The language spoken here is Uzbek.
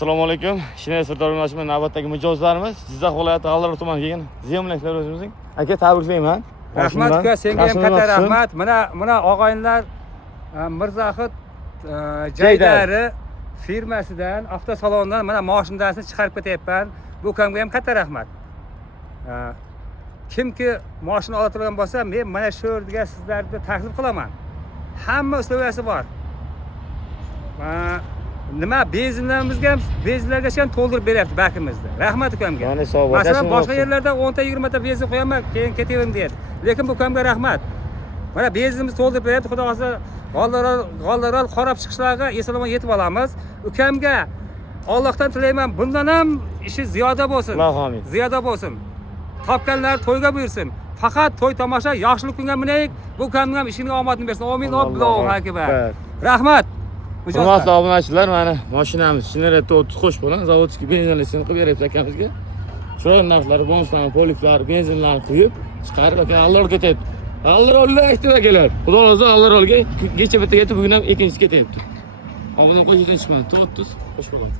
Assalomu alaykum. Shinay sirdoshlar navbatdagi mijozlarimiz Jizzax viloyati G'allaorqa tumaniga kelgan ziyomliklar o'zimizning. Aka, tabriklayman. Rahmat uka, senga ham katta rahmat. Mana og'aynilar Mirzahid Jaydari firmasidan, avtosalondan mana mashinasini chiqarib ketyapman. Bu ukamga ham katta rahmat. Kimki mashina olib turgan bo'lsa, men mana shu yerga sizlarga taklif qilaman. Hamma usloviyasi bor. Nima benzinlarimizga ham benzinlargacha ham to'ldirib beryapti bakimizda. Rahmat ukamga. Masalan, boshqa yerlarda 10 ta 20 ta benzin qo'yaman, keyin ketavering deydi. Lekin bu ukamga rahmat. Mana benzinimiz to'ldirib beryapti. Xudo xolasa G'allaorqa qarab chiqishlarga eson-omon yetib olamiz. Ukamga Allohdan tilayman, bundan ham ishi ziyoda bo'lsin. Amin. Ziyoda bo'lsin. Topganlar to'yga buyursin. Faqat to'y tomosha, yaxshilik kunga minaylik. Bu ukamning ham ishining omadini bersin. Amin. Allohu akbar. Rahmat. Hurmatli obunachilar, mana mashinamiz Generatda 30 qo'sh bilan zavodskiy benzinlisini qilib beryapti akamizga. Chiroyli narxlar, bonuslar, poliklar, benzinlarni quyib chiqarib G'allaorqa ketyapti. G'allaorqa aytib akalar. Xudo o'zi G'allaorqa kecha bitta ketib, bugun ham ikkinchisi ketyapti. Obunachi qo'shishdan chiqmadi. 30 qo'sh bo'ling.